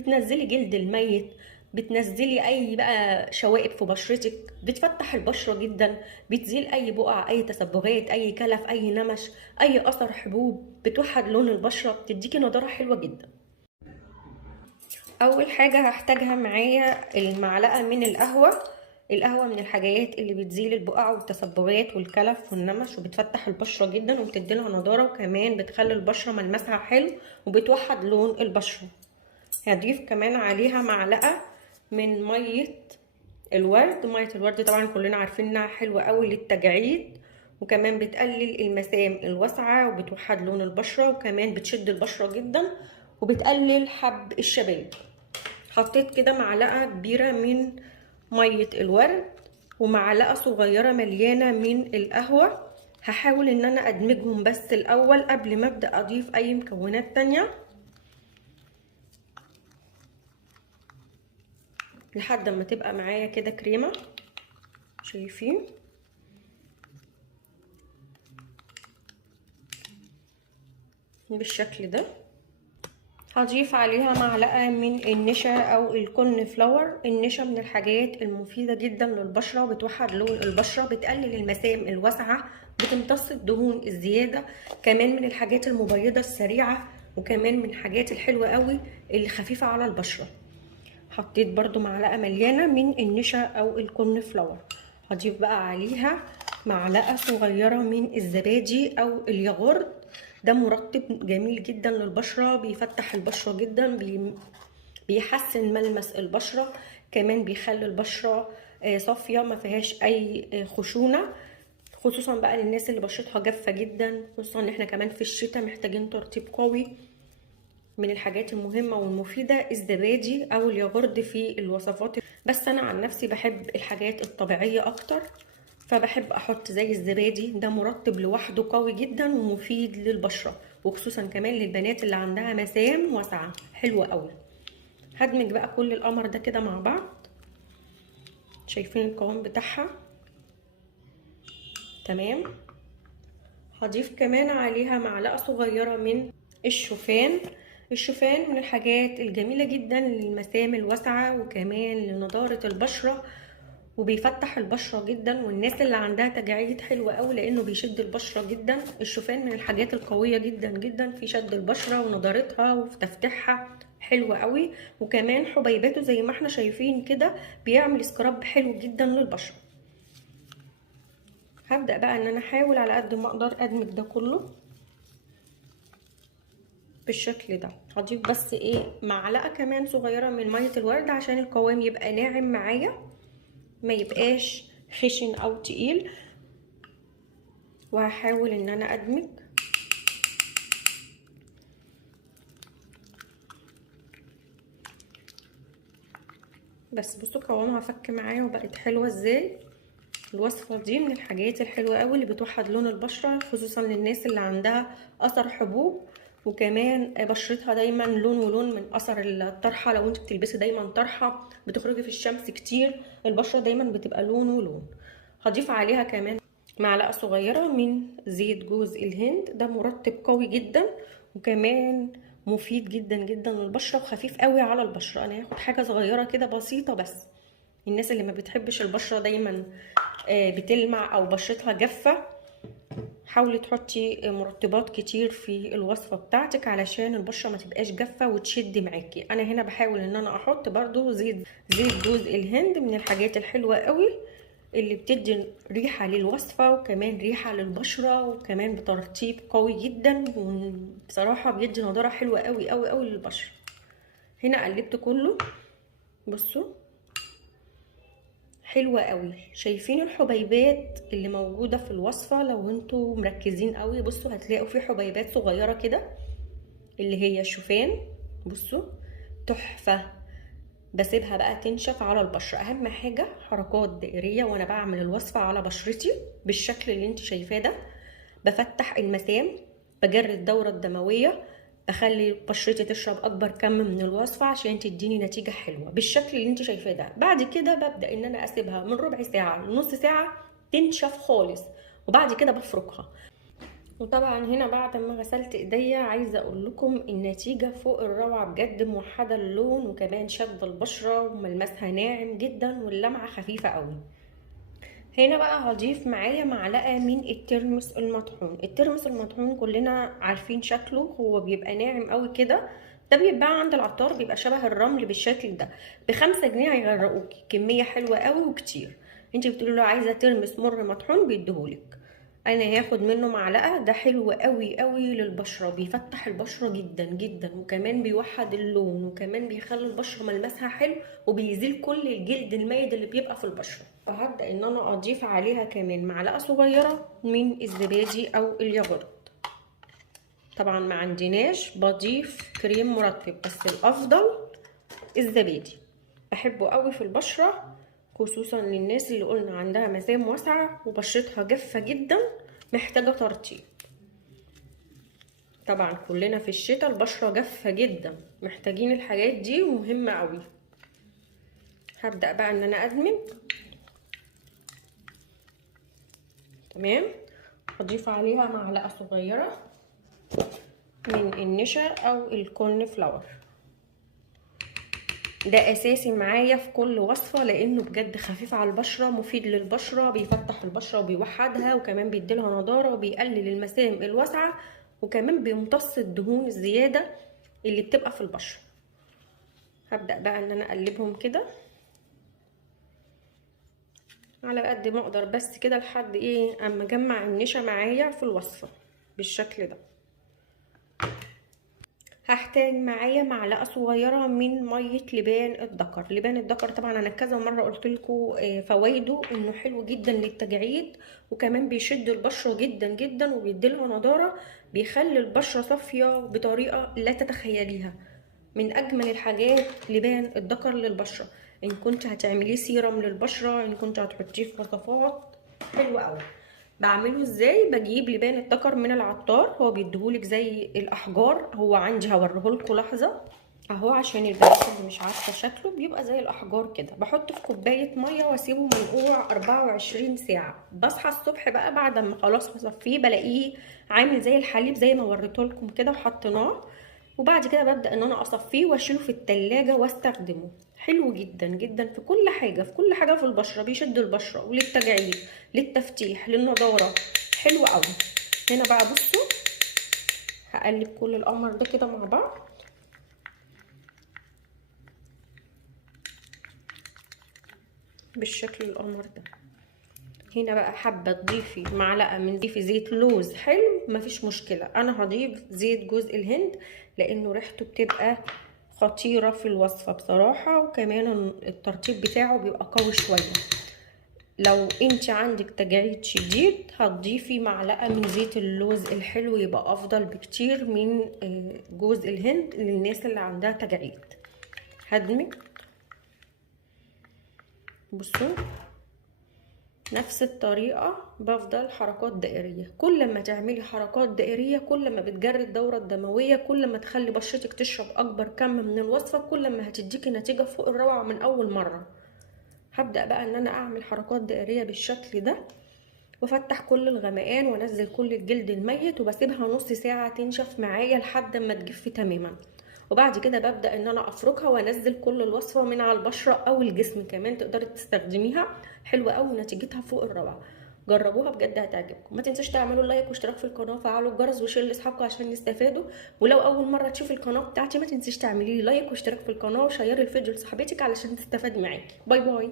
بتنزلي جلد الميت، بتنزلي اي بقى شوائب في بشرتك، بتفتح البشره جدا، بتزيل اي بقع، اي تسبغات، اي كلف، اي نمش، اي اثر حبوب، بتوحد لون البشره، بتديكي نضاره حلوه جدا. اول حاجه هحتاجها معايا المعلقه من القهوه. القهوه من الحاجات اللي بتزيل البقع والتسبغات والكلف والنمش، وبتفتح البشره جدا وبتديلها نضاره، وكمان بتخلي البشره ملمسها حلو وبتوحد لون البشره. هضيف كمان عليها معلقه من ميه الورد. ميه الورد طبعا كلنا عارفين انها حلوه قوي للتجاعيد، وكمان بتقلل المسام الواسعه وبتوحد لون البشره، وكمان بتشد البشره جدا وبتقلل حب الشباب. حطيت كده معلقه كبيره من ميه الورد ومعلقه صغيره مليانه من القهوه. هحاول ان انا ادمجهم بس الاول قبل ما ابدا اضيف اي مكونات تانية، لحد ما تبقى معايا كده كريمه. شايفين بالشكل ده. هضيف عليها معلقه من النشا او الكورن فلاور. النشا من الحاجات المفيده جدا للبشره، وبتوحد لون البشره، بتقلل المسام الواسعه، بتمتص الدهون الزياده، كمان من الحاجات المبيضه السريعه، وكمان من الحاجات الحلوه قوي اللي خفيفه على البشره. حطيت برضو معلقه مليانه من النشا او الكورن فلاور. هضيف بقى عليها معلقه صغيره من الزبادي او الياغورت. ده مرطب جميل جدا للبشره، بيفتح البشره جدا، بيحسن ملمس البشره، كمان بيخلي البشره صافيه ما فيهاش اي خشونه، خصوصا بقى للناس اللي بشرتها جافه جدا، خصوصا ان احنا كمان في الشتاء محتاجين ترطيب قوي. من الحاجات المهمة والمفيدة الزبادي أو الياغورت في الوصفات، بس أنا عن نفسي بحب الحاجات الطبيعية أكتر، فبحب أحط زي الزبادي. ده مرطب لوحده قوي جدا ومفيد للبشرة، وخصوصا كمان للبنات اللي عندها مسام واسعة، حلوة قوي. هدمج بقى كل القمر ده كده مع بعض. شايفين القوام بتاعها؟ تمام. هضيف كمان عليها معلقة صغيرة من الشوفان. الشوفان من الحاجات الجميلة جدا للمسام الواسعة، وكمان لنضارة البشرة، وبيفتح البشرة جدا، والناس اللي عندها تجاعيد حلوة قوي لانه بيشد البشرة جدا. الشوفان من الحاجات القوية جدا جدا في شد البشرة ونضارتها وفي تفتيحها، حلوة قوي. وكمان حبيباته زي ما احنا شايفين كده بيعمل سكراب حلو جدا للبشرة. هبدأ بقى ان انا احاول على قد ما اقدر ادمج ده كله بالشكل ده. هضيف بس معلقه كمان صغيره من ميه الورد عشان القوام يبقى ناعم معايا، ما يبقاش خشن او تقيل. وهحاول ان انا ادمج. بس بصوا قوامها فك معايا وبقت حلوه ازاي. الوصفه دي من الحاجات الحلوه قوي اللي بتوحد لون البشره، خصوصا للناس اللي عندها اثر حبوب، وكمان بشرتها دايما لون ولون من اثر الطرحه. لو انت بتلبسي دايما طرحه، بتخرجي في الشمس كتير، البشره دايما بتبقى لون ولون. هضيف عليها كمان معلقه صغيره من زيت جوز الهند. ده مرطب قوي جدا، وكمان مفيد جدا جدا للبشره، وخفيف قوي على البشره. انا هاخد حاجه صغيره كده بسيطه بس. الناس اللي ما بتحبش البشره دايما بتلمع او بشرتها جافه، حاولي تحطي مرطبات كتير في الوصفه بتاعتك علشان البشره ما تبقاش جافه وتشد معاكي. انا هنا بحاول ان انا احط برضو زيت جوز الهند، من الحاجات الحلوه قوي اللي بتدي ريحه للوصفه، وكمان ريحه للبشره، وكمان بترطيب قوي جدا، وبصراحه بيدي نضاره حلوه قوي قوي قوي للبشره. هنا قلبت كله. بصوا حلوة قوي. شايفين الحبيبات اللي موجودة في الوصفة؟ لو انتوا مركزين قوي بصوا هتلاقوا في حبيبات صغيرة كده اللي هي الشوفان. بصوا تحفة. بسيبها بقى تنشف على البشرة. اهم حاجة حركات دائرية وانا بعمل الوصفة على بشرتي بالشكل اللي انت شايفاه ده. بفتح المسام، بجري الدورة الدموية، بخلي بشرتي تشرب اكبر كم من الوصفه عشان تديني نتيجه حلوه بالشكل اللي انت شايفاه ده. بعد كده ببدا ان انا اسيبها من ربع ساعه لنص ساعه تنشف خالص، وبعد كده بفركها. وطبعا هنا بعد ما غسلت ايديا عايزه اقول لكم النتيجه فوق الروعه بجد، موحده اللون وكمان شد البشره وملمسها ناعم جدا واللمعه خفيفه قوي. هنا بقى هضيف معايا معلقه من الترمس المطحون. الترمس المطحون كلنا عارفين شكله، هو بيبقى ناعم قوي كده، ده بيتباع عند العطار، بيبقى شبه الرمل بالشكل ده. ب5 جنيه هيغرقوكي كميه حلوه قوي وكتير. انت بتقولي له عايزه ترمس مر مطحون بيديهولك. انا هاخد منه معلقه، ده حلو قوي قوي للبشره، بيفتح البشره جدا جدا وكمان بيوحد اللون وكمان بيخلي البشره ملمسها حلو وبيزيل كل الجلد الميت اللي بيبقى في البشره. وهبدا ان انا اضيف عليها كمان معلقه صغيره من الزبادي او الياجورت. طبعا ما عندناش بضيف كريم مرطب، بس الافضل الزبادي، بحبه قوي في البشره، خصوصا للناس اللي قلنا عندها مسام واسعه وبشرتها جافه جدا محتاجه ترطيب. طبعا كلنا في الشتاء البشره جافه جدا محتاجين الحاجات دي ومهمه قوي. هبدا بقى ان انا ادمج. تمام. اضيف عليها معلقه صغيره من النشا او الكورن فلاور، ده اساسي معايا في كل وصفه لانه بجد خفيف على البشره، مفيد للبشره، بيفتح البشره وبيوحدها وكمان بيديلها نضاره وبيقلل المسام الواسعه وكمان بيمتص الدهون الزياده اللي بتبقى في البشره. هبدا بقى ان انا اقلبهم كده على قد ما اقدر بس كده لحد ايه اما اجمع النشا معايا في الوصفه بالشكل ده. هحتاج معايا معلقه صغيره من ميه لبان الذكر. لبان الذكر طبعا انا كذا مره قلت لكم فوائده، انه حلو جدا للتجاعيد وكمان بيشد البشره جدا جدا وبيديلها نضاره، بيخلي البشره صافيه بطريقه لا تتخيليها. من اجمل الحاجات لبان الذكر للبشره، ان كنت هتعمليه سيرم للبشره، ان كنت هتحطيه في وصفات، حلو قوي. بعمله ازاي؟ بجيب لبان الذكر من العطار، هو بيديهولك زي الاحجار، هو عندي هوريهولكوا لحظه اهو عشان البنات اللي مش عارفه شكله، بيبقى زي الاحجار كده. بحطه في كوبايه ميه واسيبه منقوع 24 ساعه. بصحى الصبح بقى بعد ما خلاص بصفيه بلاقيه عامل زي الحليب زي ما وريتهولكم كده وحطيناه، وبعد كده ببدا ان انا اصفيه واشيله في التلاجة واستخدمه. حلو جدا جدا في كل حاجه، في كل حاجه في البشره، بيشد البشره وللتجاعيد للتفتيح للنضاره، حلو قوي. هنا بقى بصوا هقلب كل القمر ده كده مع بعض بالشكل القمر ده. هنا بقى حابه تضيفي معلقه من زيت لوز حلو مفيش مشكله، انا هضيف زيت جوز الهند لانه ريحته بتبقى خطيره في الوصفه بصراحه، وكمان الترطيب بتاعه بيبقى قوي شويه. لو انت عندك تجاعيد شديد هتضيفي معلقه من زيت اللوز الحلو، يبقى افضل بكتير من جوز الهند للناس اللي عندها تجاعيد. هدمج. بصوا نفس الطريقه، بفضل حركات دائريه، كل ما تعملي حركات دائريه كل ما بتجري الدوره الدمويه، كل ما تخلي بشرتك تشرب اكبر كم من الوصفه كل ما هتديكي نتيجه فوق الروعه من اول مره. هبدأ بقى ان انا اعمل حركات دائرية بالشكل ده وافتح كل الغمقان وانزل كل الجلد الميت وبسيبها نص ساعة تنشف معايا لحد ما تجف تماما، وبعد كده ببدأ ان انا افركها وانزل كل الوصفة من على البشرة او الجسم كمان، تقدري تستخدميها حلوة قوي نتيجتها فوق الروعة. جربوها بجد هتعجبكم. ما تنسوش تعملوا لايك واشتراك في القناه وفعلوا الجرس وشير لاصحابكم عشان يستفادوا، ولو اول مره تشوفي القناه بتاعتي ما تنسيش تعملي لي لايك واشتراك في القناه وشيري الفيديو لصاحبتك علشان تستفادي معاكي. باي باي.